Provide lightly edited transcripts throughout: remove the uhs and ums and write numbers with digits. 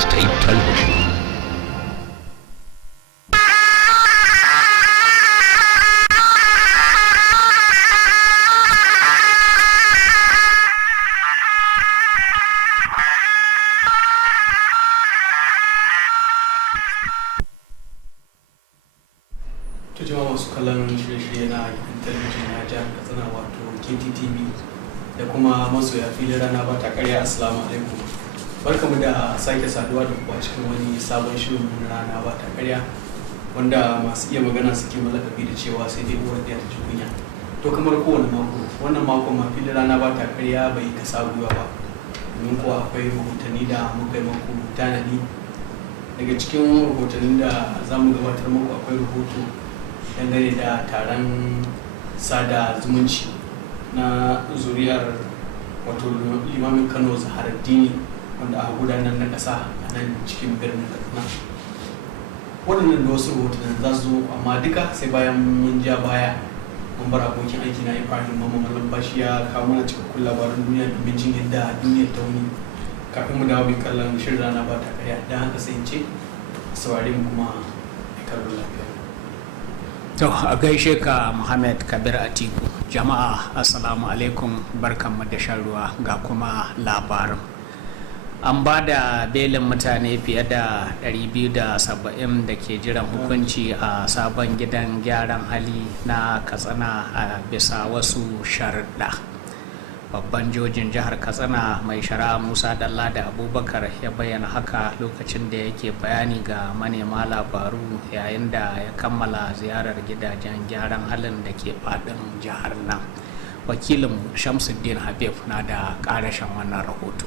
State Television. Jama'a masu kallon shirye-shirye na gidan talabijin na jihar Katsina wato Kttv da kuma masoya filin rana ba ta karya. Assalamu alaikum, barkamu da sake saduwa da ku a cikin wani sabon shirin rana ba ta karya, wanda masu iya magana suke malakabi da cewa sai dai uwar da ta ji kunya. To kamar kowane mako, wannan mako ma filin rana ba ta karya bai kasa gwiwa ba, domin kuwa akwai rahotanni da muka yi maku tanadi. Daga cikin rahotannin da za mu gabatar muku akwai rahoto dangane da taron sada zumunci na zuriyar wato limamin Kano Zaharaddini wanda aka gudanar na ƙasa a nan cikin birnin Katsina. Waɗannan da wasu rahotannin za su zo, amma duka sai bayan mun ja baya mun bar abokin aiki na Ibrahim Mamman Malambashi ya kawo mana cikakkun labaran duniya domin jin yadda duniyar ta wuni kafin mu dawo mai kallon shirin rana ba ta karya. Don haka sai in ce saurare mu kuma kallon lafiya. To a gaishe ka Muhammad Kabir Atiku. Jama'a assalamu alaikum, barkanmu da shan ruwa ga kuma labarin. An ba da belin mutane fiye da 270 da ke jiran hukunci a sabon gidan gyaran hali na Katsina a bisa wasu sharuɗa. Babban jojin jihar Katsina mai shari'a Musa Dalla da Abubakar ya bayyana haka lokacin da yake bayani ga manema labaru yayin da ya kammala ziyarar gidajen gyaran halin da ke faɗin jihar nan. Wakilin Shamsuddin Habib na da ƙarashin wannan rahoto.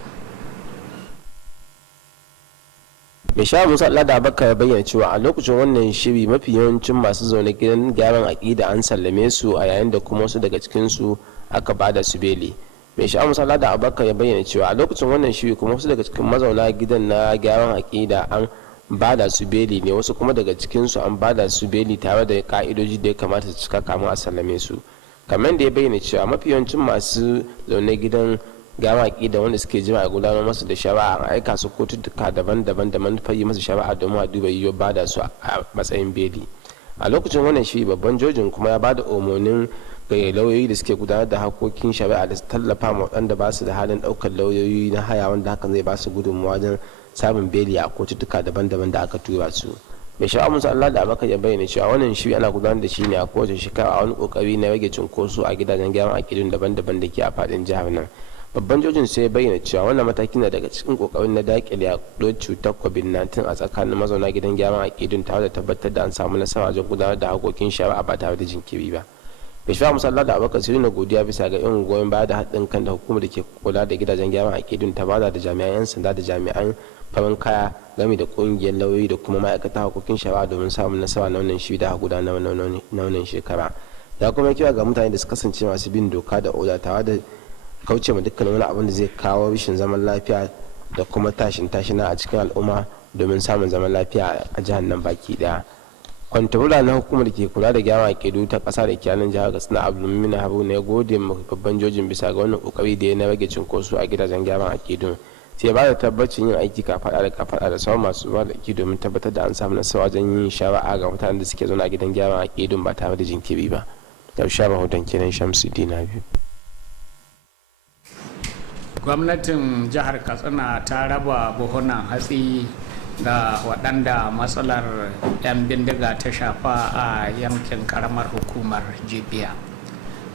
mai sha Musa Allah da Abubakar ya bayyana cewa a lokacin wannan shiri mafi yawancin masu zaune gidan gyaran aƙida an sallame su, a yayin da kuma wasu daga cikinsu aka bada su beli. mai sha'awar musalla da Abubakar ya bayyana cewa a lokacin wannan shiri kuma wasu daga cikin mazauna gidan na gyaran aƙida an bada su beli ne, wasu kuma daga cikinsu an bada su beli tare da ka'idoji da ya kamata su cika kamun a sallame su. Kamar da ya bayyana cewa mafi yawancin masu zaune gidan gyaran aƙida wanda suke jima a gudanar masu da shari'a an aika su kotuka daban-daban da manufar yi masu shari'a domin a duba yiwuwar bada su a matsayin beli. A lokacin wannan shiri babban jojin kuma ya bada umarnin ga lauyoyi da suke gudanar da harkokin shari'a da su tallafa ma waɗanda ba su da halin ɗaukar lauyoyi na haya, wanda hakan zai ba su gudunmawa wajen samun beli a kotuka daban-daban da aka tura su. mai sha'awar musa Allah da Abubakar ya bayyana cewa wannan shiri ana gudanar da shi ne a kowace shekara a wani kokari na rage cunkoso a gidajen gyaran akidun daban-daban da ke a faɗin jihar nan. Babban jojin sai ya bayyana cewa wannan mataki na daga cikin kokarin na dakile yaduwar cutar covid-19 a tsakanin mazauna gidan gyaran akidun tare da tabbatar da an samu nasara wajen gudanar da harkokin shari'a ba tare da jinkiri ba. mai shafa musalla da Abubakar sai na godiya bisa ga irin goyon baya da haɗin kan da hukumar da ke kula da gidajen gyaran akidun ta bada da jami'an 'yan sanda da jami'an farin kaya game da kungiyar lauyoyi da kuma ma'aikatan harkokin shari'a domin samun nasara na wannan shiri da gudanar na wannan shekara. Ya kuma kira ga mutane da su kasance masu bin doka da oda tare da kauce ma dukkan wani abin da zai kawo rashin zaman lafiya da kuma tashina a cikin al'umma domin samun zaman lafiya a jihar nan baki daya. Kwantarora na hukumar da ke kula da gyara akidu ta kasa da kiyanin jihar Katsina Abdulmumin Haruna ya gode ma babban jojin bisa ga wannan kokari da ya na rage cinkoso a gidajen gyaran akidun, sai ba da tabbacin yin aiki kafaɗa da kafaɗa da sauran masu ruwa da aki domin tabbatar da an samu nasara wajen yin shari'a ga mutanen da suke zaune a gidan gyaran akidun ba tare da jinkiri ba. Ƙarshen rahoton kenan, Shamsuddin Habib. Gwamnatin jihar Katsina ta raba buhunan hatsi ga waɗanda matsalar 'yan bindiga ta shafa a yankin karamar hukumar Jibiya.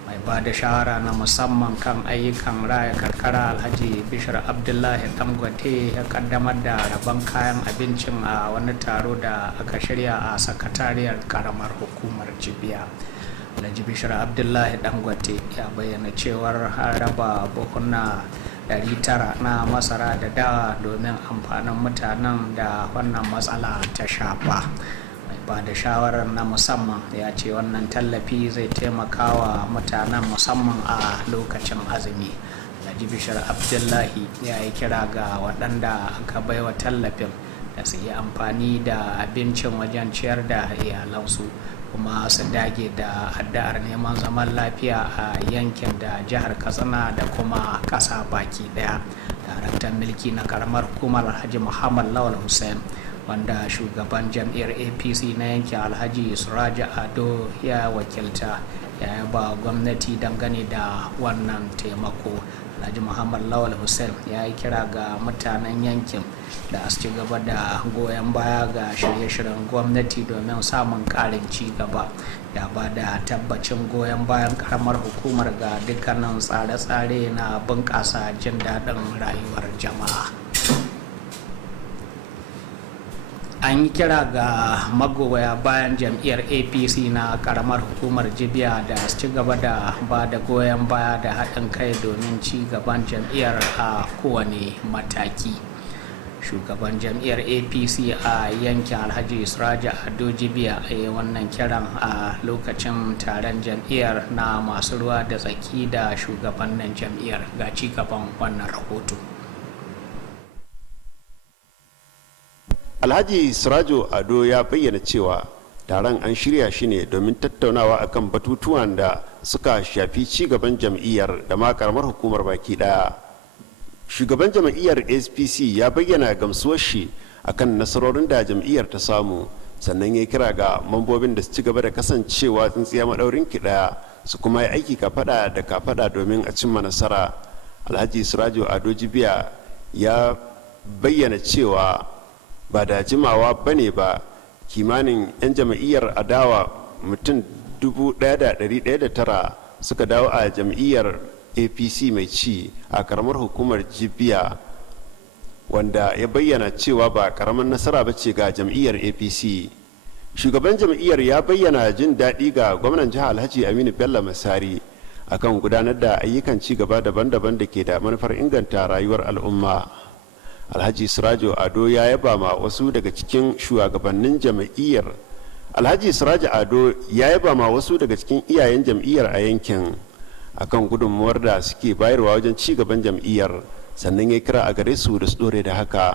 Mai ba da shawara na musamman kan ayyukan raya karkara Alhaji Bishir Abdullahi Dangote ya kaddamar da rabon kayan abincin a wani taro da aka shirya a sakatariyar karamar hukumar Jibiya. Alhaji Bishir Abdullahi Dangote ya bayyana cewar raba buhuna 900 na masara da dawa domin amfanin mutanen da wannan matsala ta shafa. Mai ba da shawarar na musamman ya ce wannan tallafi zai taimaka wa mutanen musamman a lokacin azumi. Alhaji Bishir Abdullahi ya yi kira ga waɗanda aka baiwa tallafin da su yi amfani da abincin wajen ciyar da iyalansu, kuma su dage da addu'ar neman zaman lafiya a yankin da jihar Katsina da kuma ƙasa baki daya, tare daraktan mulki na karamar hukumar Alhaji Muhammad Lawal Hussein, wanda shugaban jam'iyyar APC na yankin Alhaji Suraja Ado ya wakilta, ya yaba gwamnati dangane da wannan taimako. Alhaji Muhammad Lawal Hussein ya yi kira ga mutanen yankin da su ci gaba da goyon baya ga shirye-shiryen gwamnati domin samun ƙarin ci gaba, ya ba da tabbacin goyon bayan karamar hukumar ga dukkanin tsare-tsare na bunƙasa jin daɗin rayuwar jama'a. An yi kira ga magoya bayan jam'iyyar APC na karamar hukumar Jibiya da su ci gaba da ba da goyon baya da haɗin kai domin ci gaban jam'iyyar a kowane mataki. Shugaban jam'iyyar APC a yankin Alhaji Suraja Ado Jibiya a yi wannan kiran a lokacin taron jam'iyyar na masu ruwa da tsaki da shugabannin jam'iyyar. Ga ci gaban wannan rahoto. Alhaji Surajo Ado ya bayyana cewa taron an shirya shi ne domin tattaunawa akan batutuwan da suka shafi ci gaban jam'iyyar da ma karamar hukumar baki daya. Shugaban jam'iyyar SPC ya bayyana gamsuwar shi akan nasarorin da jam'iyyar ta samu, sannan ya kira ga mambobin da su ci gaba da kasancewa tsintsiya madaurin ki daya, su kuma yi aiki kafada da kafada domin a cimma nasara. Alhaji Surajo Ado Jibiya ya bayyana cewa ba da jimawa ba ne ba kimanin 'yan jam'iyyar adawa mutum 1,109 suka dawo a jam'iyyar APC mai ci a karamar hukumar Jibiya, wanda ya bayyana cewa ba karamar nasara ba ce ga jam'iyyar APC. Shugaban jam'iyyar ya bayyana jin daɗi ga gwamnan jihar Alhaji Aminu Bello Masari akan gudanar da ayyukan ci gaba daban-daban da ke da manufar inganta rayuwar al'umma. Alhaji Surajo Ado ya yaba ma wasu daga cikin shugabannin jam'iyyar. Alhaji Surajo Ado ya yaba ma wasu daga cikin iyayen jam'iyyar a yankin akan gudunmuwar da suke bayarwa wajen ci gaban jam'iyyar, sannan ya kira a gare su da su dore da haka.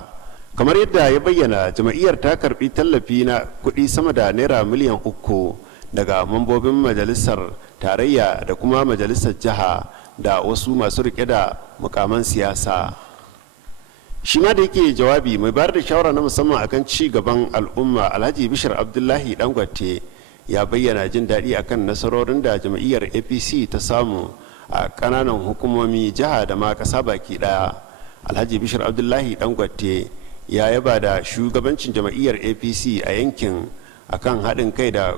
Kamar yadda ya bayyana, jam'iyyar ta karbi tallafi na kuɗi sama da naira miliyan 3 daga mambobin majalisar tarayya da kuma majalisar jiha da wasu masu rike da mukaman siyasa. Shi ma da yake jawabi, mai bayar da shawara na musamman akan ci gaban al'umma Alhaji Bishir Abdullahi Dangote ya bayyana jin daɗi akan nasarorin da jam'iyyar APC ta samu a ƙananan hukumomi, jiha da ma ƙasa baki ɗaya. Alhaji Bishir Abdullahi Dangote ya yaba da shugabancin jam'iyyar APC a yankin akan haɗin kai da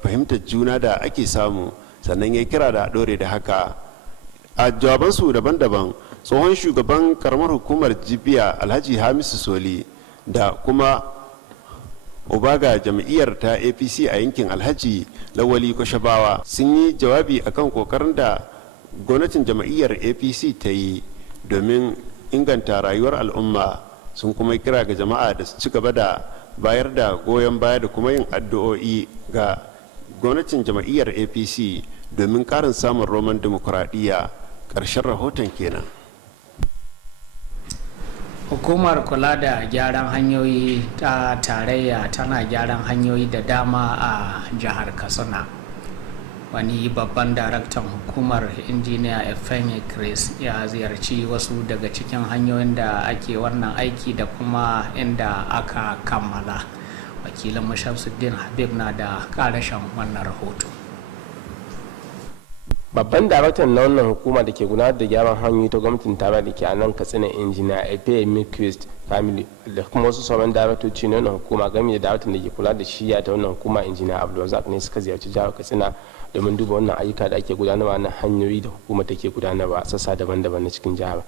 fahimtar juna da ake samu, sannan ya kira da ɗore da haka. A jawabansu daban-daban, tsohon shugaban karamar hukumar Jibiya Alhaji Hamisu Soli da kuma ubaga jam'iyyar ta APC a yankin Alhaji Lawali Kwashabawa sun yi jawabi akan kokarin da gwamnatin jam'iyyar APC ta yi domin inganta rayuwar al'umma. Sun kuma kira ga jama'a da su ci gaba da bayar da goyon baya da kuma yin addu'o'i ga gwamnatin jam'iyyar APC domin karin samun roman dimokuraɗiyya. Ƙarshen rahoton kenan. Hukumar kula da gyaran hanyoyi ta tarayya tana gyaran hanyoyi da dama a jihar Katsina. Wani babban daraktan hukumar, injiniya Efenye Chris, ya ziyarci wasu daga cikin hanyoyin da ake wannan aiki da kuma inda aka kammala. Wakilin Shamsuddin Habib na da ƙarashin wannan rahoto. Babban daraktan na wannan hukuma da ke gudanar da gyaran hanyoyi ta gwamnatin tarayya da ke a nan Katsina, injiniya Efenye Chris family da kuma wasu sauran daraktoci na wannan hukuma game da daraktan da ke kula da shiya ta wannan hukuma, injiniya Abdulrazak, ne suka ziyarci jihar Katsina domin duba wannan ayyuka da ake gudanarwa na hanyoyi da hukuma take gudanarwa a sassa daban-daban na cikin jihar.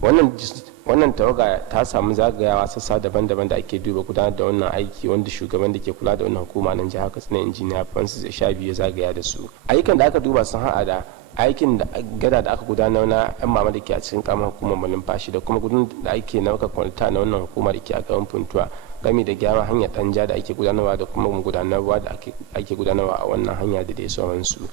Wannan tawaga ta samu zagayawa sassa daban-daban da ake duba gudanar da wannan aiki, wanda shugaban da ke kula da wannan hukuma nan jihar Katsina, injiniya Francis Eshabi, ya zagaya da su. Ayyukan da aka duba sun haɗa da aikin da gada da aka gudanar na yan mama da ke a cikin kamar hukumar malumfashi da kuma gudun da ake nauka kwalita na wannan hukumar da ke a garin Funtuwa, game da gyaran hanyar danja da ake gudanarwa da kuma gudanarwa da ake gudanarwa a wannan hanya da dai sauransu.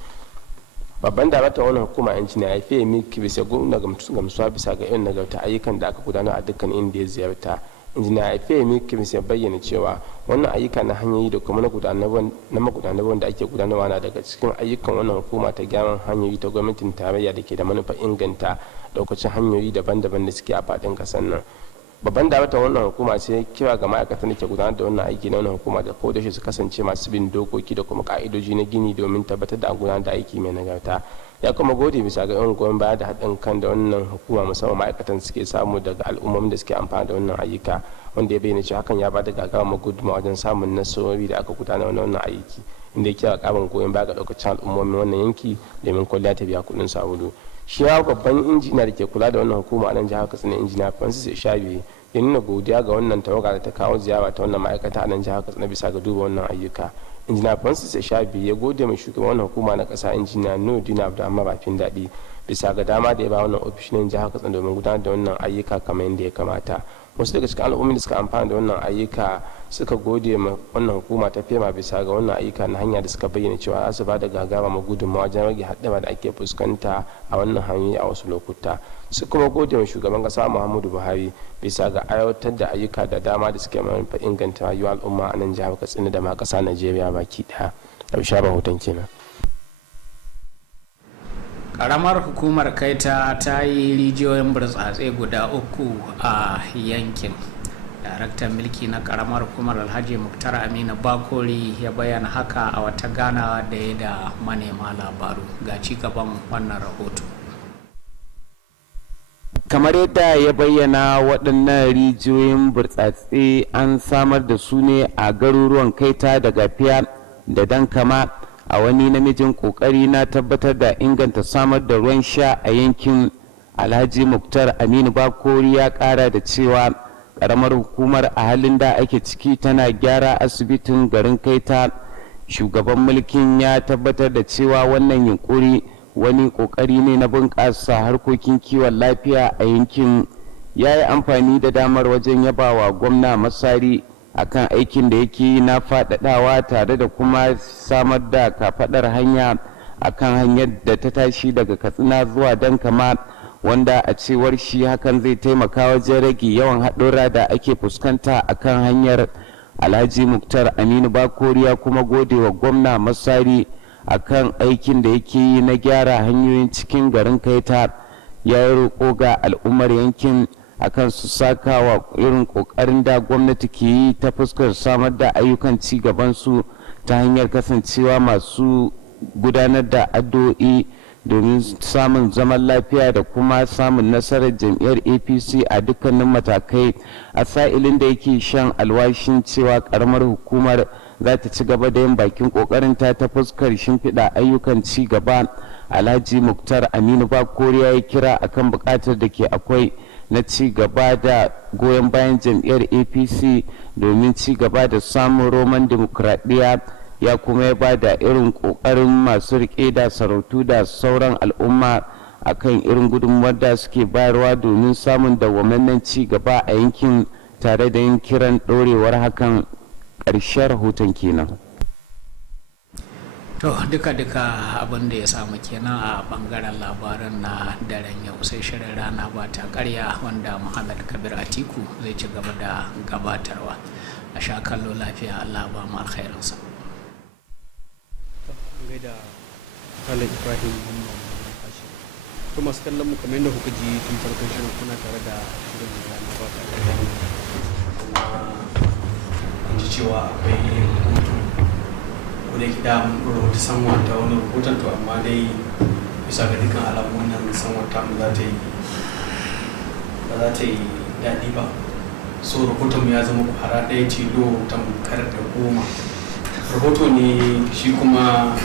Babban daraktan wannan hukuma, injiniya ya fiye miki bisa gwamna gamsuwa bisa ga irin nagarta ayyukan da aka gudanar a dukkan inda ya ziyarta. Injiniya ya fiye miki bisa bayyana cewa wannan ayyuka na hanyoyi da kuma na magudanarwa da ake gudanarwa na daga cikin ayyukan wannan hukuma ta gyaran hanyoyi ta gwamnatin tarayya da ke da manufar inganta daukacin hanyoyi daban-daban da suke a faɗin ƙasar nan. Babban daraktan wannan hukuma ce kira ga ma'aikatan da ke gudanar da wannan aiki na wannan hukuma da kodashi su kasance masu bin dokoki da kuma ka'idoji na gini domin tabbatar da an gudanar da aiki mai nagarta. Ya kuma gode bisa ga yawan goyon baya da haɗin kan da wannan hukuma musamman ma'aikatan suke samu daga al'ummomin da suke amfani da wannan ayyuka, wanda ya bayyana cewa hakan ya bada gagarumar gudunmawa wajen samun nasarori da aka gudanar da wannan aiki, inda ya kira ƙarin goyon baya ga ɗaukacin al'ummomin wannan yanki domin kwalliya ta biya kuɗin sabulu. Shi ya babban injiniya da ke kula da wannan hukuma a nan jihar Katsina, injiniya Francis Ishabi, ya nuna godiya ga wannan tawaga da ta kawo ziyara ta wannan ma'aikata a nan jihar Katsina bisa ga duba wannan ayyuka. Injiniya Francis Ishabi ya gode mai shugaban wannan hukuma na ƙasa injiniya Nuruddin Abdulrahman Rafin Daɗi bisa ga dama da ya ba wannan ofishin jihar Katsina domin gudanar da wannan ayyuka kamar yadda ya kamata. Wasu daga cikin al'ummi da suka amfana da wannan ayyuka suka gode ma wannan hukuma ta fema bisa ga wannan ayyuka na hanya da suka bayyana cewa za su ba da gagarumar gudunmawa wajen rage haɗama da ake fuskanta a wannan hanyoyi a wasu lokuta. Su kuma gode wa shugaban kasa Muhammadu Buhari bisa ga aiwatar da ayyuka da dama da suke manufa inganta rayuwar al'umma a nan jihar Katsina da ma ƙasa Najeriya baki ɗaya. Ƙarshen rahoton kenan. Karamar hukumar Kaita ta yi rijiyoyin burtsatse guda 3 a yankin. Daraktan mulki na karamar hukumar Alhaji Muktar Aminu Bakori ya bayyana haka a wata ganawa da ya da manema labaru. Ga ci gaban wannan rahoto. Kamar yadda ya bayyana, waɗannan rijiyoyin burtsatse an samar da su ne a garuruwan Kaita da Gafiya da Dankama a wani namijin kokari na tabbatar da inganta samar da ruwan sha a yankin. Alhaji Muktar Aminu Bakori ya kara da cewa karamar hukumar a halin da ake ciki tana gyara asibitin garin Kaita. Shugaban mulkin ya tabbatar da cewa wannan yunkuri wani kokari ne na bunƙasa harkokin kiwon lafiya a yankin. Ya yi amfani da damar wajen yabawa gwamna Masari akan aikin da yake yi na faɗaɗawa tare da kuma samar da kafaɗar hanya akan hanyar da ta tashi daga Katsina zuwa Dankama, wanda a cewar shi hakan zai taimaka wajen rage yawan haɗura da ake fuskanta akan hanyar. Alhaji Muktar Aminu Bakori ya kuma gode wa gwamna Masari akan aikin da yake yi na gyara hanyoyin cikin garin Kaita. Ya yi roƙo ga al'ummar yankin akan su saka wa irin kokarin da gwamnati ke yi ta fuskar samar da ayyukan ci gaban su ta hanyar kasancewa masu gudanar da addu'o'i domin samun zaman lafiya da kuma samun nasarar jam'iyyar APC a dukkanin matakai, a sa'ilin da yake shan alwashin cewa karamar hukumar za ta ci gaba da yin bakin kokarinta ta fuskar shimfiɗa ayyukan ci gaba. Alhaji Muktar Aminu Bakori ya yi kira akan buƙatar da ke akwai na ci gaba da goyon bayan jam'iyyar APC domin ci gaba da samun roman demokradiyya. Ya kuma ya ba da irin kokarin masu rike da sarautu da sauran al'umma akan irin gudunmuwar da suke bayarwa domin samun dawwammamen ci gaba a yankin, tare da yin kiran ɗorewar hakan. Ƙarshen rahoton kenan. To duka-duka abin da ya samu kenan a bangaren labaran na daren yau, sai shirin rana ba ta karya wanda Muhammad Kabir Atiku zai ci gaba da gabatarwa. A sha kallo lafiya, Allah ba mu alkhairinsa. Gaida Khalid Ibrahim Muhammad Hashim. To masu kallon mu kamar yadda kuka ji tun farkon shirin, kuna tare da shirin rana ba ta karya, kuma ji cewa akwai rahoto da ke da rahoto sanwa ta wani rahoton, to amma dai bisa ga dukkan alamu wannan sanwa ta mu ba za ta yi daɗi ba. So rahoton mu ya zama kwara ɗaya tilo tamkar da goma. Rahoto ne shi kuma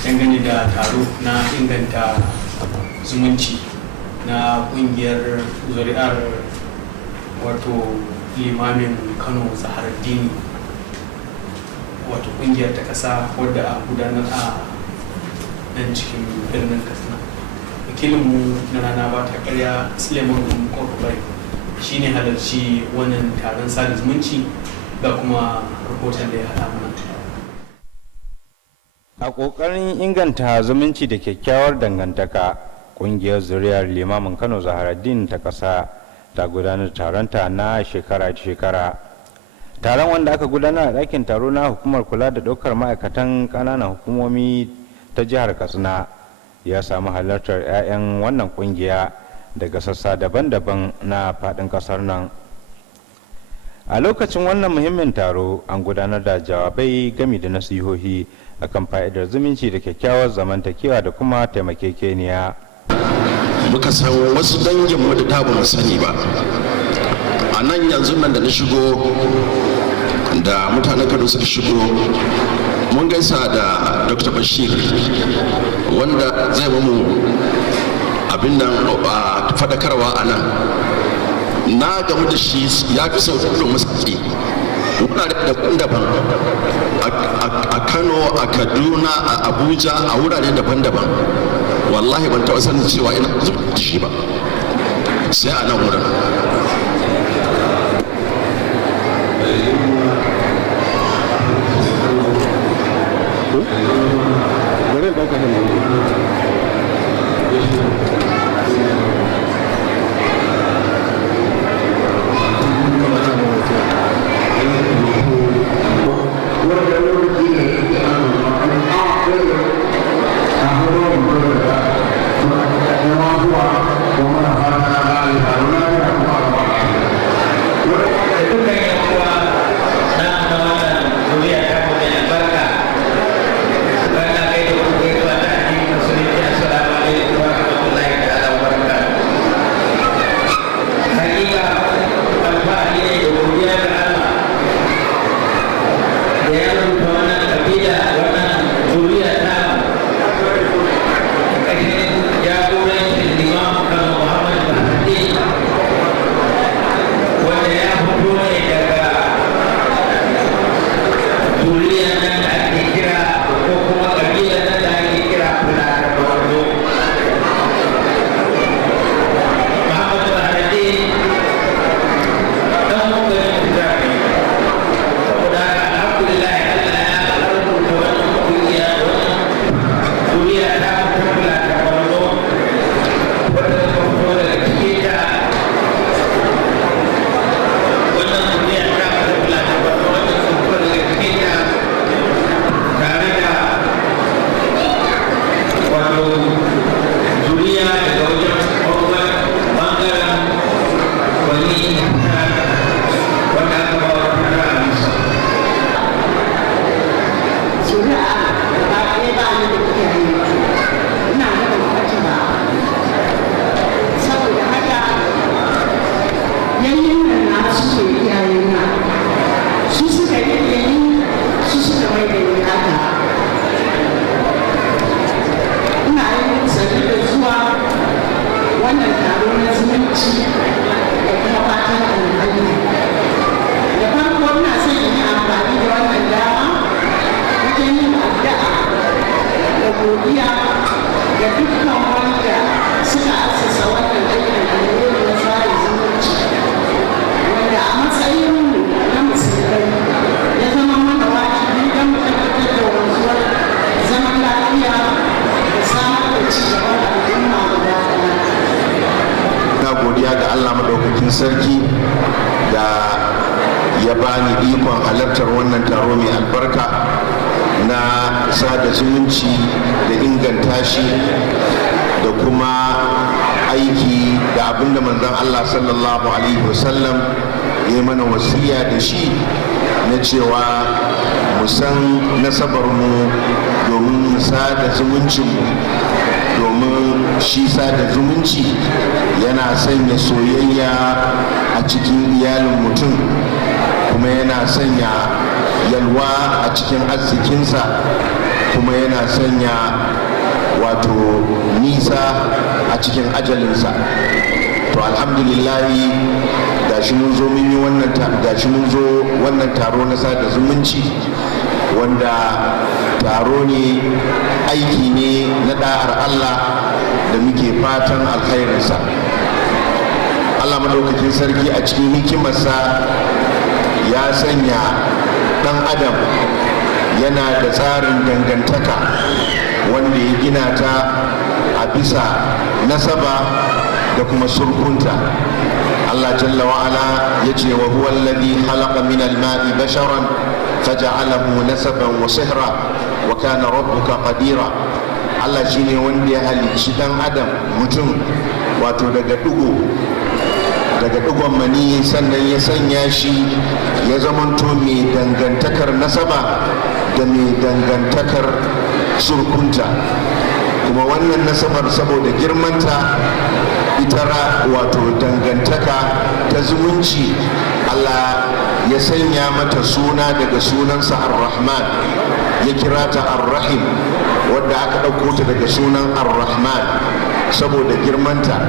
dangane da taro na inganta zumunci na ƙungiyar zuri'ar wato limamin Kano Zaharaddini, wato kungiyar ta kasa wadda a gudanar a nan cikin birnin Katsina. Wakilinmu na rana ba ta karya Suleiman Kwakwai shi ne halarci wannan taron sada zumunci, ga kuma rahoton da ya haɗa mana. A ƙoƙarin inganta zumunci da kyakkyawar dangantaka, ƙungiyar zuriyar limamin Kano Zaharaddin ta ƙasa ta gudanar taronta na shekara-shekara. Taron, wanda aka gudanar a ɗakin taro na hukumar kula da ɗaukar ma'aikatan ƙananan hukumomi ta jihar Katsina, ya samu halartar 'ya'yan wannan ƙungiya daga sassa daban-daban na faɗin ƙasar nan. A lokacin wannan muhimmin taro an gudanar da jawabai gami da nasihohi akan fa'idar zumunci da kyakkyawar zamantakewa da kuma taimakekeniya. Muka san wasu danginmu da ta mu sani ba. A nan yanzu nan da na shigo da mutanen Kano suka shigo mun gaisa da Dr. Bashir wanda zai mamu abin nan faɗakarwa a nan. Na gamu da shi ya fi sau da masaki wurare daban-daban a Kano, a Kaduna, a Abuja, a wurare daban-daban. Wallahi ban taɓa sanin cewa ina zuba da shi ba sai a nan wurin. sarki da ya bani ikon halartar wannan taro mai albarka na sada zumunci da inganta shi da kuma aiki da abinda manzon Allah sallallahu alaihi wasallam ya mana wasiya da shi na cewa mu san nasabarmu domin mu sada zumuncinmu, domin shi sada zumunci yana sanya soyayya a cikin iyalin mutum kuma yana sanya yalwa a cikin arzikinsa kuma yana sanya wato nisa a cikin ajalinsa. To alhamdulillahi gashi mun zo wannan taro na sada zumunci wanda taro ne, aiki ne na da'ar Allah da muke fatan alkhairinsa. Allah madaukakin sarki a cikin hikimarsa ya sanya dan adam yana da tsarin dangantaka wanda ya gina ta a bisa nasaba da kuma surkunta. Allah jalla wa'ala ya ce wa huwa alladhi khalaqa min al-ma'i basharan faja'alahu nasaban wa sihra wa kana rabbuka qadira. Allah shine wanda ya halicci dan adam mutum wato daga digon mani, sannan ya sanya shi ya zamanto mai dangantakar nasaba da mai dangantakar surkunta, kuma wannan nasabar saboda girmanta ita wato dangantaka ta zumunci Allah ya sanya mata suna daga sunansa ar-Rahman, ya kira ta ar-Rahim, wadda aka ɗauko ta daga sunan ar-Rahman saboda girmanta.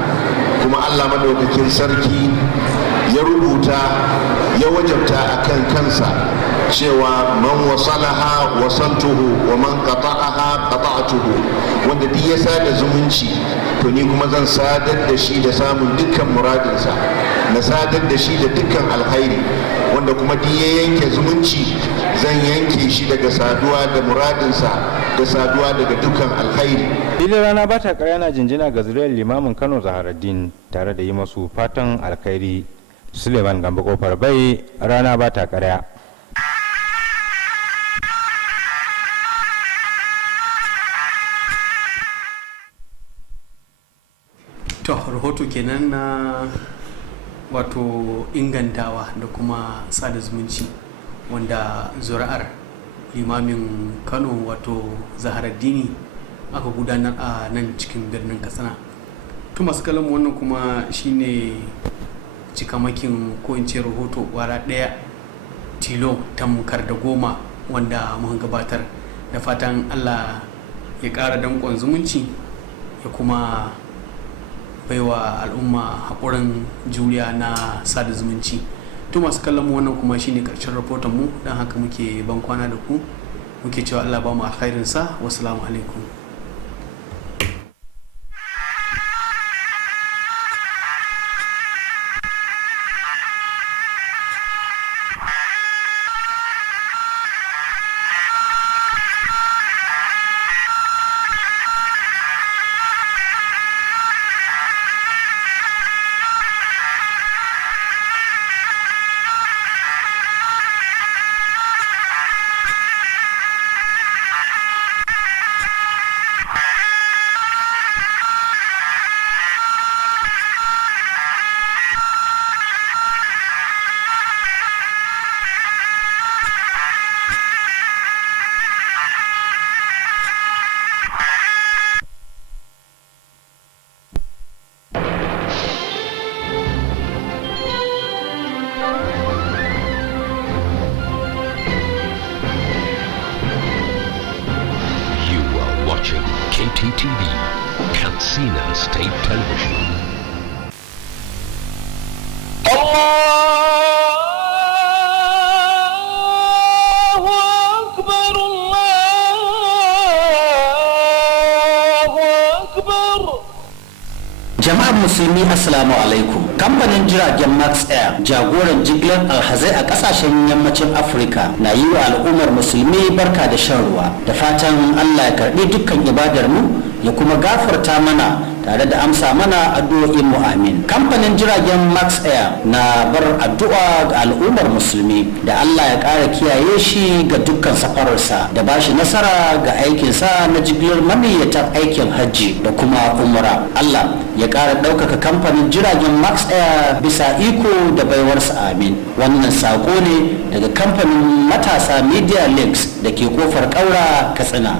Kuma Allah madaukakin sarki ya rubuta ya wajabta akan kansa cewa man wasalaha wasaltuhu wa man qata'aha qata'tuhu, wanda duk ya sada zumunci to ni kuma zan sadar da shi da samun dukkan muradinsa, na sadar da shi da dukkan alkhairi, wanda kuma duk ya yanke zumunci zan yanke shi daga saduwa da muradinsa da saduwa daga dukkan alkhairi. Filin rana ba ta karya na jinjina ga zuriyar limamin Kano Zaharaddin tare da yi masu fatan alkhairi. Suleiman Gambo Kofar Bai, rana ba ta karya. To rahoto kenan na wato ingantawa da kuma sada zumunci wanda zuri'ar limamin Kano wato Zaharaddini aka gudanar a nan cikin birnin Katsina. To masu kallon wannan kuma shine cikamakin ko in ce rahoto wara daya tilo tamkar da goma wanda muka gabatar, da fatan Allah ya ƙara danƙon zumunci ya kuma baiwa al'umma haƙurin juriya na sada zumunci. To masu kallon mu wannan kuma shine karshen rahoton mu, don haka muke ban kwana da ku, muke cewa Allah ba mu alkhairin sa. Wassalamu alaikum. Kttv, Katsina State Television. Allahu Akbar, Allahu Akbar. Jama'ar musulmi assalamu alaikum. Kamfanin jiragen Max Air, jagoran jigilar alhazai a kasashen yammacin Afirka, na yi wa al'ummar musulmi barka da shan ruwa, da fatan Allah ya karbi dukkan ibadar mu ya kuma gafarta mana tare da amsa mana addu'o'in mu, amin. Kamfanin jiragen Max Air na bar addu'a ga al'ummar musulmi da Allah ya ƙara kiyaye shi ga dukkan safararsa, da ba shi nasara ga aikinsa na jigilar maniyyatan aikin hajji da kuma umra. Allah ya ƙara ɗaukaka kamfanin jiragen Max Air bisa iko da baiwarsa, amin. Wannan sako ne daga kamfanin matasa Media Links da ke kofar ƙaura, Katsina.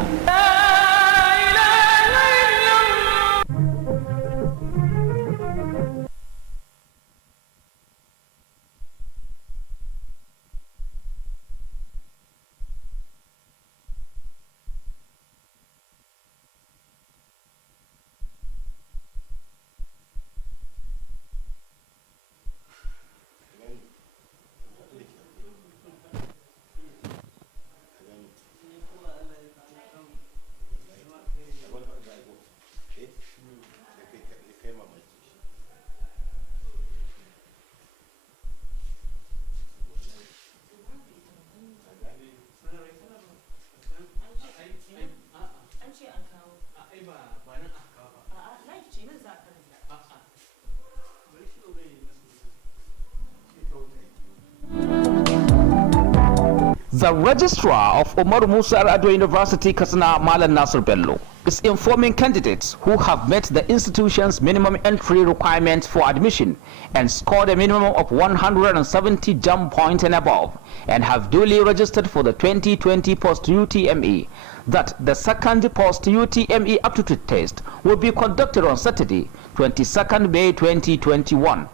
The Registrar of Umar Musa Ado University, Katsina, Malam Nasir Bello, is informing candidates who have met the institution's minimum entry requirements for admission and scored a minimum of 170 JAM points and above and have duly registered for the 2020 post-UTME that the second post-UTME aptitude test will be conducted on Saturday, 22nd May 2021.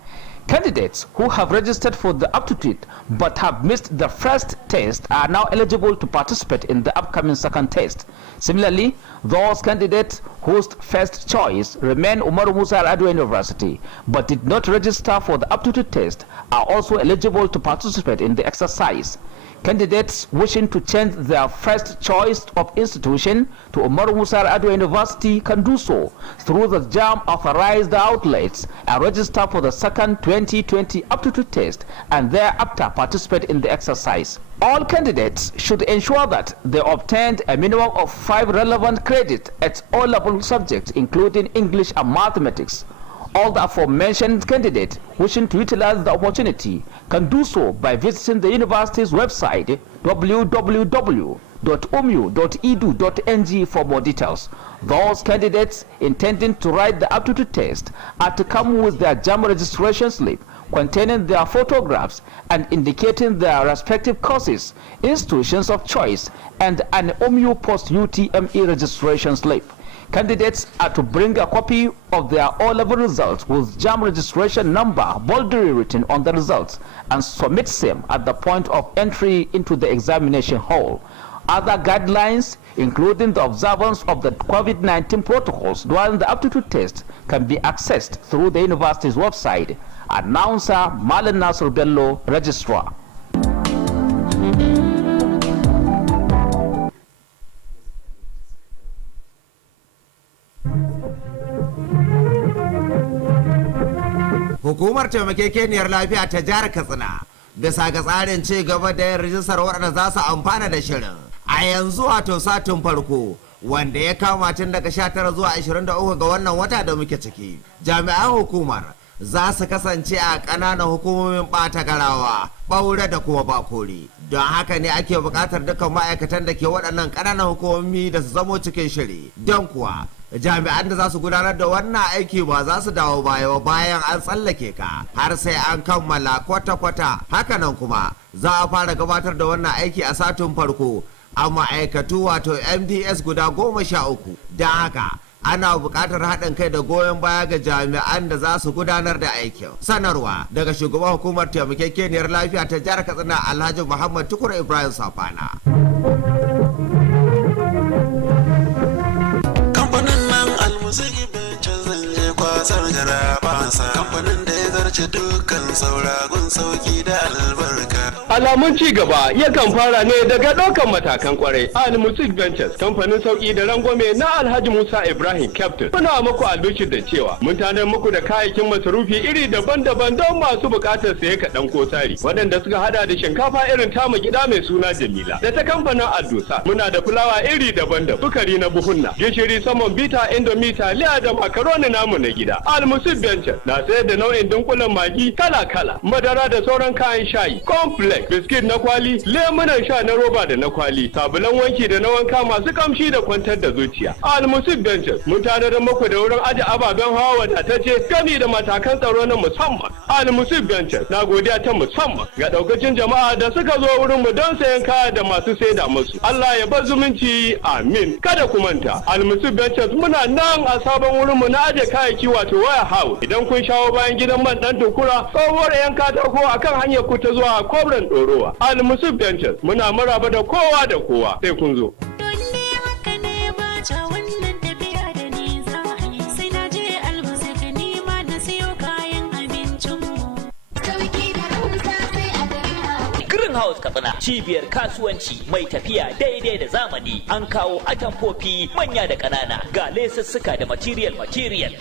Candidates who have registered for the aptitude but have missed the first test are now eligible to participate in the upcoming second test. Similarly, those candidates whose first choice remained Umaru Musa Yar'Adua University but did not register for the aptitude test are also eligible to participate in the exercise. Candidates wishing to change their first choice of institution to Umaru Musa Yar'Adua University can do so through the JAM authorized outlets and register for the second 2020 aptitude test and thereafter participate in the exercise. All candidates should ensure that they obtained a minimum of 5 relevant credits at all level subjects including English and mathematics. All the aforementioned candidates wishing to utilize the opportunity can do so by visiting the university's website www.umu.edu.ng for more details. Those candidates intending to write the aptitude test are to come with their JAM registration slip containing their photographs and indicating their respective courses, institutions of choice, and an UMU post-UTME registration slip. Candidates are to bring a copy of their O-level results with JAM registration number boldly written on the results and submit them at the point of entry into the examination hall. Other guidelines, including the observance of the COVID-19 protocols during the aptitude test, can be accessed through the university's website. Announcer Malan Nasir Bello, Registrar. Hukumar taimakekeniyar lafiya ta jihar Katsina bisa ga tsarin ci gaba da yin rijistar waɗanda za su amfana da shirin a yanzu wato satin farko wanda ya kama tun daga 19 zuwa 23 ga wannan wata da muke ciki. Jami'an hukumar za su kasance a ƙananan hukumomin ɓata garawa, ɓaure da kuma bakori. Don haka ne ake buƙatar dukkan ma'aikatan da ke waɗannan ƙananan hukumomi da su zamo cikin shiri. Don kuwa jami'an da za su gudanar da wannan aiki ba za su dawo baya bayan an tsallake ka har sai an kammala kwata-kwata. Hakanan kuma za a fara gabatar da wannan aiki a satin farko a ma'aikatu wato MDS guda 13. Don haka ana buƙatar haɗin kai da goyon baya ga jami'an da za su gudanar da aikin. Sanarwa daga shugaban hukumar taimakekeniyar lafiya ta jihar Katsina Alhaji Muhammad Tukur Ibrahim Safana. Kamfanin nan almusiki bincin zanje kwasar garabansa, kamfanin da ya zarce dukkan sauragun sauki da albarka. Alamun ci gaba yakan fara ne daga ɗaukan matakan kwarai. Al-Music Ventures, kamfanin sauki da rangwame na Alhaji Musa Ibrahim Captain. Muna muku albishir da cewa mun tanar muku da kayayyakin masarufi iri daban-daban don masu buƙatar saye kaɗan ko sari. Waɗanda suka hada da shinkafa irin tamu gida mai suna Jamila. Da ta kamfanin Aldosa muna da fulawa iri daban-daban, sukari na buhunna, gishiri saman bita, indomie, taliya da makaroni namu na gida. Al-Music Ventures na sayar da nau'in dunkulen magi kala-kala, madara da sauran kayan shayi, complex, biskit na kwali, lemunan sha na roba da na kwali, sabulan wanki da na wanka masu kamshi da kwantar da zuciya. Al-Music Ventures mun tanadar muku da wurin aje ababen hawa wadatacce gami da matakan tsaro na musamman. Al-Music Ventures na godiya ta musamman ga daukacin jama'a da suka zo wurin mu don sayan kaya da masu saida musu. Allah ya bar zumunci, amin. Kada ku manta, Al-Music Ventures muna nan a sabon wurin mu na aje kayayyaki wato waya house. Idan kun shawo bayan gidan man dan tukura, tsohuwar yan katako akan hanyar ku ta zuwa Kobran Dorowa. Al-Music Ventures muna maraba da kowa da kowa, sai kun zo. House Katsina, cibiyar kasuwanci mai tafiya daidai da zamani. An kawo atamfofi manya da ƙanana, ga lesussuka da material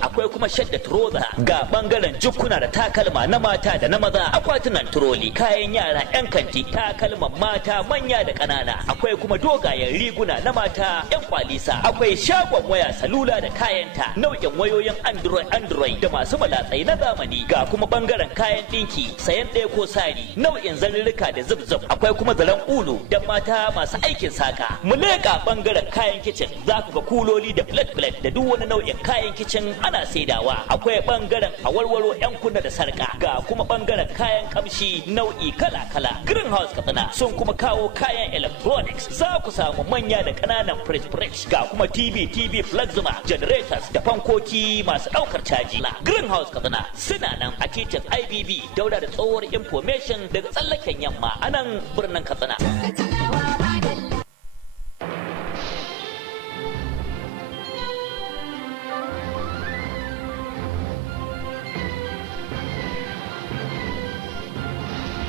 akwai kuma shadda trouser, ga bangaren jukkuna da takalma na mata da na maza, akwatunan turoli, kayan yara yan kanti, takalman mata manya da ƙanana, akwai kuma dogayen riguna na mata yan kwalisa, akwai shagon waya salula da kayanta, nau'in wayoyin android da masu malatsai na zamani, ga kuma bangaren kayan dinki, sayan ɗaya ko sari, nau'in zalurruka da zub akwai kuma zaren ulu dan mata masu aikin saka. Mu leƙa bangaren kayan kicin za ku ga kuloli da plate da duk wani nau'in kayan kicin ana saidawa. Akwai bangaren awarwaro yan kunna da sarka, ga kuma bangaren kayan kamshi nau'i kala-kala. Greenhouse Katsina sun kuma kawo kayan electronics, za ku samu manya da ƙananan fridge ga kuma TV plasma generators da fankoki masu ɗaukar caji. Greenhouse Katsina suna nan a titin IBB daura da tsohuwar information daga tsallaken yamma a nan birnin Katsina.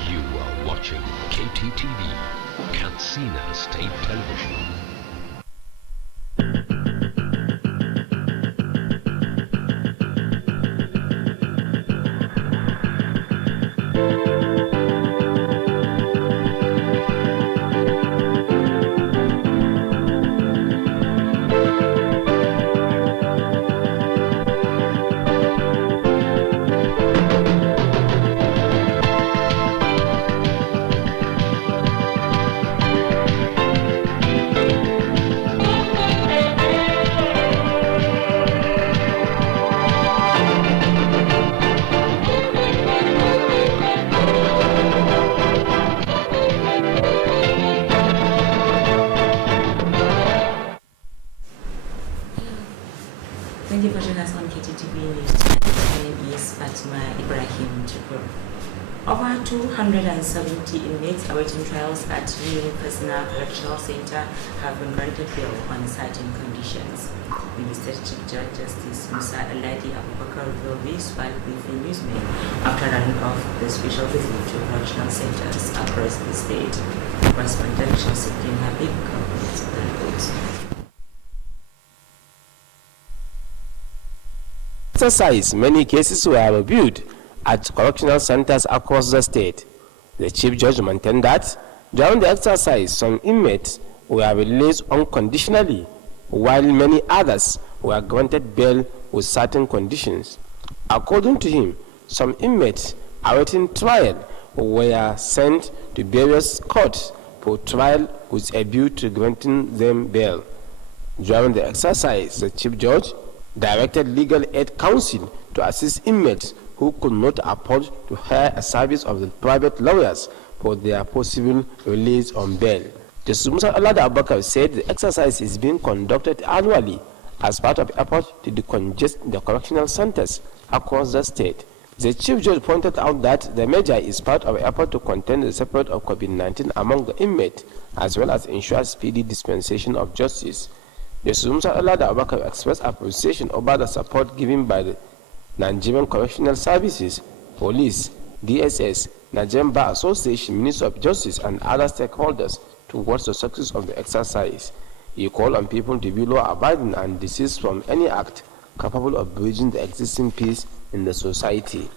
You are watching Kttv, Katsina State Television. Thank you for joining us on Kttv News. My name is Fatima Ibrahim Chukur. Over 270 inmates awaiting trials at New Katsina Correctional Center have been granted bail on certain conditions. The State Chief Judge Justice Musa Aladi Abubakar revealed this while briefing newsmen after running off the special visit to correctional centers across the state. Correspondent Shamsuddin Habib completes the report. Exercise, many cases were reviewed at correctional centers across the state. The Chief Judge maintained that during the exercise, some inmates were released unconditionally, while many others were granted bail with certain conditions. According to him, some inmates awaiting trial were sent to various courts for trial with a view to granting them bail. During the exercise, the Chief Judge directed Legal Aid Council to assist inmates who could not afford to hire a service of the private lawyers for their possible release on bail. Justice Musa Alada Abubakar said the exercise is being conducted annually as part of effort to decongest the correctional centers across the state. The Chief Judge pointed out that the measure is part of an effort to contain the spread of COVID-19 among the inmates, as well as ensure speedy dispensation of justice. Justice Musa Alada Abubakar expressed appreciation over the support given by the Nigerian Correctional Services, Police, DSS, Nigerian Bar Association, Ministry of Justice, and other stakeholders towards the success of the exercise. He called on people to be law-abiding and desist from any act capable of bridging the existing peace in the society.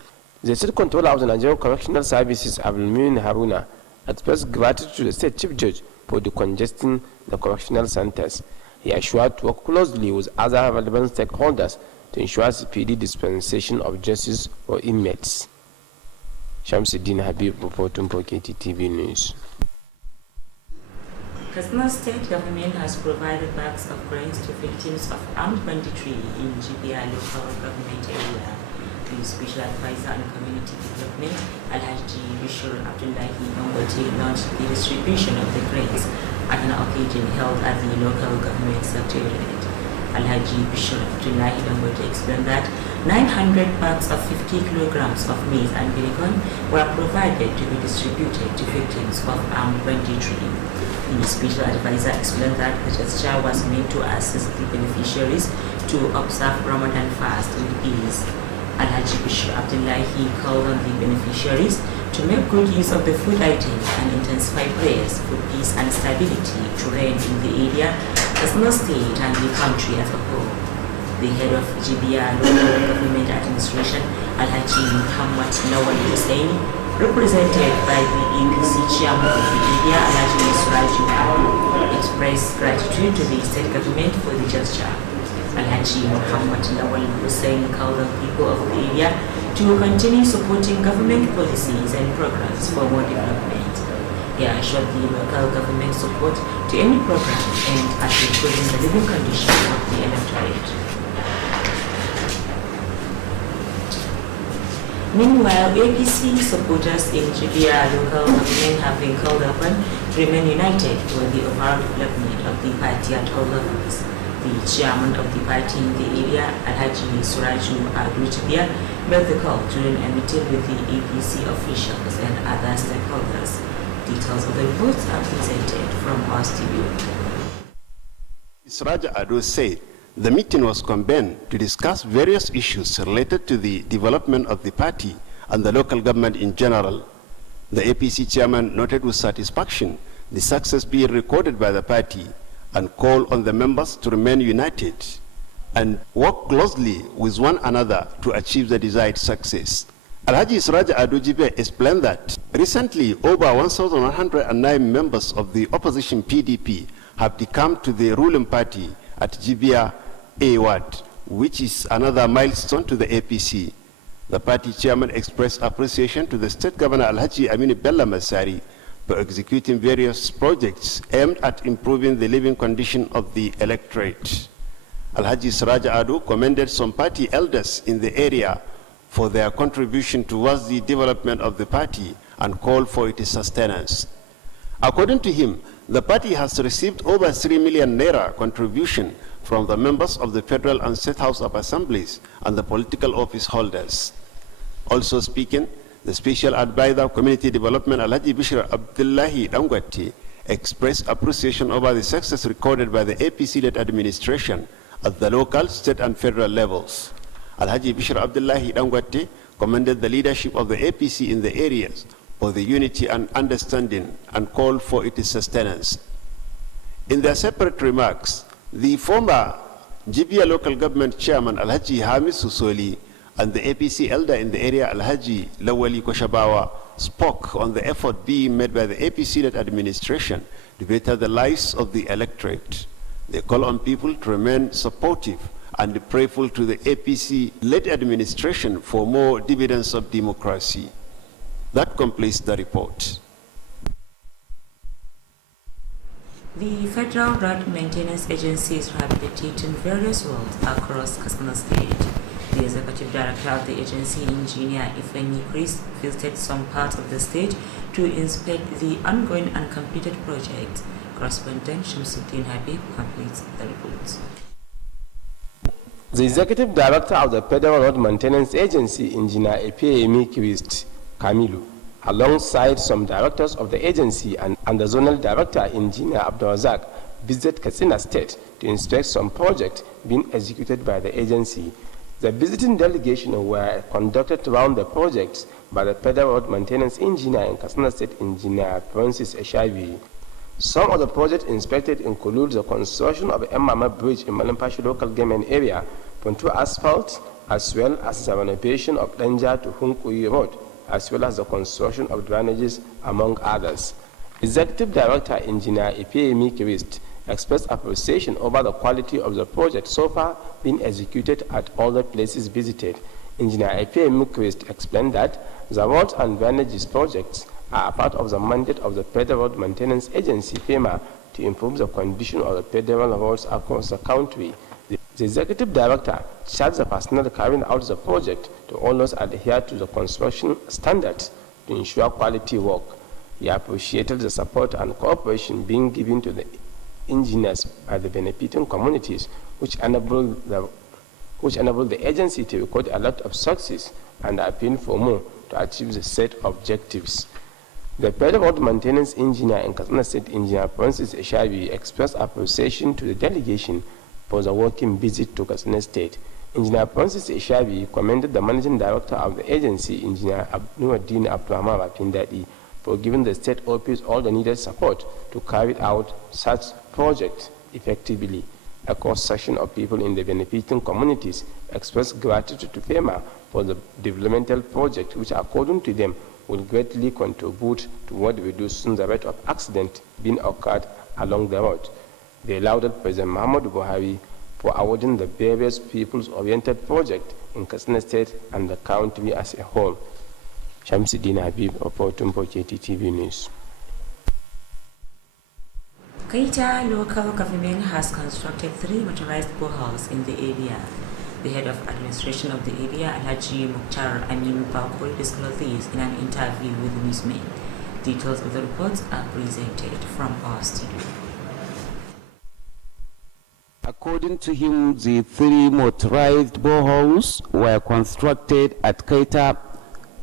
The State Controller of the Nigerian Correctional Services, Abdulmumin Haruna, expressed gratitude to the State Chief Judge for decongesting the correctional centers. He assured to work closely with other relevant stakeholders to ensure speedy dispensation of justice for inmates. Shamsuddin Habib reporting for Kttv News. Katsina State Government has provided bags of grains to victims of armed banditry in GBR local government area. The Special Advisor on Community Development, Alhaji Bishir Abdullahi Dangote, launched the distribution of the grains at an occasion held at the local government secretariat. Alhaji Bishir Abdullahi Dangote explained that 900 bags of 50 kilograms of maize and bacon were provided to be distributed to victims of armed banditry. The Special Advisor explained that the gesture was meant to assist the beneficiaries to observe Ramadan fast with ease. Alhaji Bishir Abdullahi called on the beneficiaries to make good use of the food items and intensify prayers for peace and stability to reign in the area, Katsina State and the country as a whole. The head of GBR Local Government Administration, Alhaji Muhammad Lawal Hussein, represented by the APC chairman of the area, Alhaji Suraju Abu, expressed gratitude to the state government for the gesture. Alhaji Muhammad Lawal Hussein called on people of the area to continue supporting government policies and programs for more development. He assured the local government support to any program aimed at improving the living conditions of the electorate. Meanwhile, APC supporters in Jibia local government have been called upon to remain united for the overall development of the party at all levels. The chairman of the party in the area, Alhaji Suraju Adu Jibia, made the call during a meeting with the APC officials and other stakeholders. Details of the reports are presented from our studio. Suraju Adu said the meeting was convened to discuss various issues related to the development of the party and the local government in general. The APC chairman noted with satisfaction the success being recorded by the party and called on the members to remain united and work closely with one another to achieve the desired success. Alhaji Suraju Adu Jibe explained that recently over 1,109 members of the opposition PDP have decamped to the ruling party at Jibia A Ward, which is another milestone to the APC. The party chairman expressed appreciation to the state governor Alhaji Aminu Bello Masari for executing various projects aimed at improving the living condition of the electorate. Alhaji Suraju Adu commended some party elders in the area for their contribution towards the development of the party and called for its sustenance. According to him, the party has received over 3 million naira contribution from the members of the Federal and State House of Assemblies and the political office holders. Also speaking, the Special Advisor of Community Development Alhaji Bishir Abdullahi Dangwati expressed appreciation over the success recorded by the APC-led administration at the local, state and federal levels. Alhaji Bishir Abdullahi Dangwati commended the leadership of the APC in the areas for the unity and understanding and called for its sustenance. In their separate remarks, the former Jibia local government chairman Alhaji Hamis Susoli and the APC elder in the area Alhaji Lawali Koshabawa spoke on the effort being made by the APC-led administration to better the lives of the electorate. They call on people to remain supportive and prayerful to the APC-led administration for more dividends of democracy. That completes the report. The Federal Road Maintenance Agency is rehabilitating various roads across Katsina State. The Executive Director of the agency, Engineer Ifeni Chris, visited some parts of the state to inspect the ongoing and completed projects. Correspondent Shamsuddin Habib completes the report. The Executive Director of the Federal Road Maintenance Agency, Engineer Ifeni Chris Kamilu, alongside some directors of the agency and the Zonal Director, Engineer Abdulrazak, visited Katsina State to inspect some projects being executed by the agency. The visiting delegation were conducted around the projects by the Federal Road Maintenance Engineer in Katsina State, Engineer Francis Eshabi. Some of the projects inspected include the construction of Emama Bridge in Malampashi local government area, Pontu Asphalt, as well as the renovation of Danja to Hunkuyi Road, as well as the construction of drainages, among others. Executive Director Engineer Ifemi Kirist expressed appreciation over the quality of the project so far being executed at all the places visited. Engineer Ifemi Kirist explained that the roads and drainages projects are a part of the mandate of the Federal Road Maintenance Agency, FEMA, to improve the condition of the federal roads across the country. The Executive Director charged the personnel carrying out the project to always adhere to the construction standards to ensure quality work. He appreciated the support and cooperation being given to the engineers by the benefiting communities, which enabled the agency to record a lot of success and appeal for more to achieve the set objectives. The Federal Road Maintenance Engineer in Katsina State, Engineer Francis Eshabi, expressed appreciation to the delegation for the working visit to Katsina State. Engineer Francis Eshabi commended the Managing Director of the agency, Engineer Nuruddin Abdurrahman Rapindadi, for giving the state office all the needed support to carry out such projects effectively. A cross-section of people in the benefiting communities expressed gratitude to FEMA for the developmental project, which according to them will greatly contribute toward reducing the rate of accident being occurred along the road. They lauded President Muhammadu Buhari for awarding the various peoples-oriented projects in Katsina State and the country as a whole. Shamsuddin Habib, reporting for Kttv News. Keita local government has constructed 3 motorized boreholes in the area. The head of administration of the area, Alhaji Mukhtar Aminu Bakori, disclosed this in an interview with newsmen. Details of the reports are presented from our studio. According to him, the 3 motorized boreholes were constructed at Keita,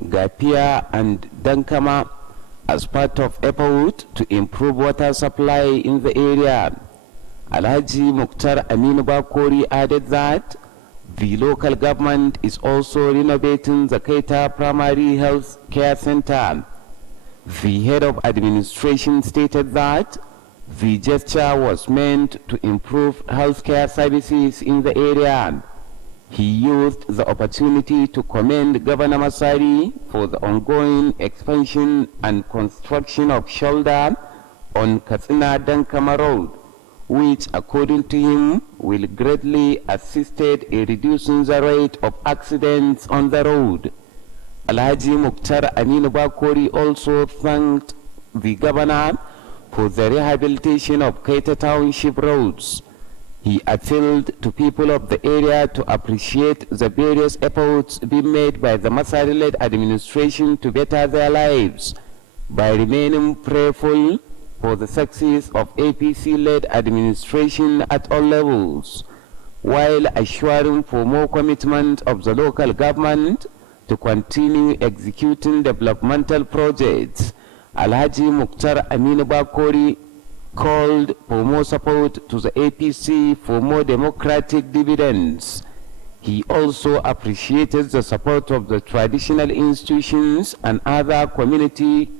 Gapia and Dankama as part of effort to improve water supply in the area. Alhaji Mukhtar Aminu Bakori added that the local government is also renovating the Keita Primary Health Care Center. The head of administration stated that the gesture was meant to improve healthcare services in the area. He used the opportunity to commend Governor Masari for the ongoing expansion and construction of shoulder on Katsina Dankama Road, which, according to him, will greatly assist in reducing the rate of accidents on the road. Alhaji Mukhtar Aminu Bakori also thanked the governor for the rehabilitation of Keita Township roads. He appealed to people of the area to appreciate the various efforts being made by the Masari-led administration to better their lives by remaining prayerful for the success of APC-led administration at all levels, while assuring for more commitment of the local government to continue executing developmental projects. Alhaji Mukhtar Aminu Bakori called for more support to the APC for more democratic dividends. He also appreciated the support of the traditional institutions and other community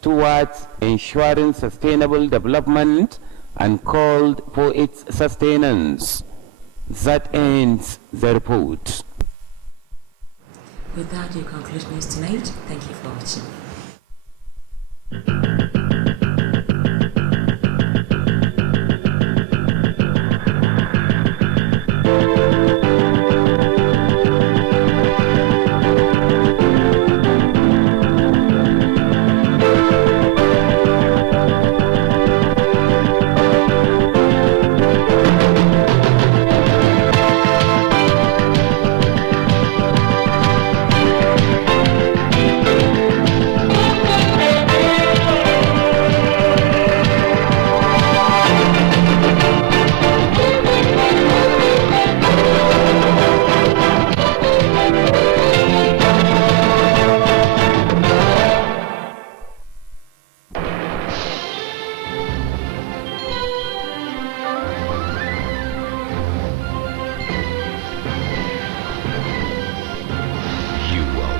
towards ensuring sustainable development and called for its sustenance. That ends the report. With that, you conclude news tonight. Thank you for watching.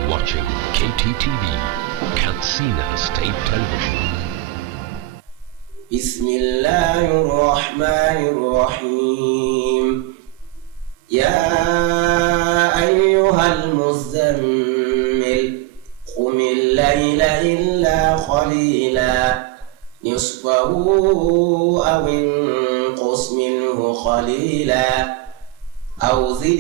Watching Kttv, Katsina State Television. Bismillahirrahmanirrahim. Ya ayyuhal muzammil, qumil layla illa qalila, nisfahu aw inqus minhu qalila, aw zid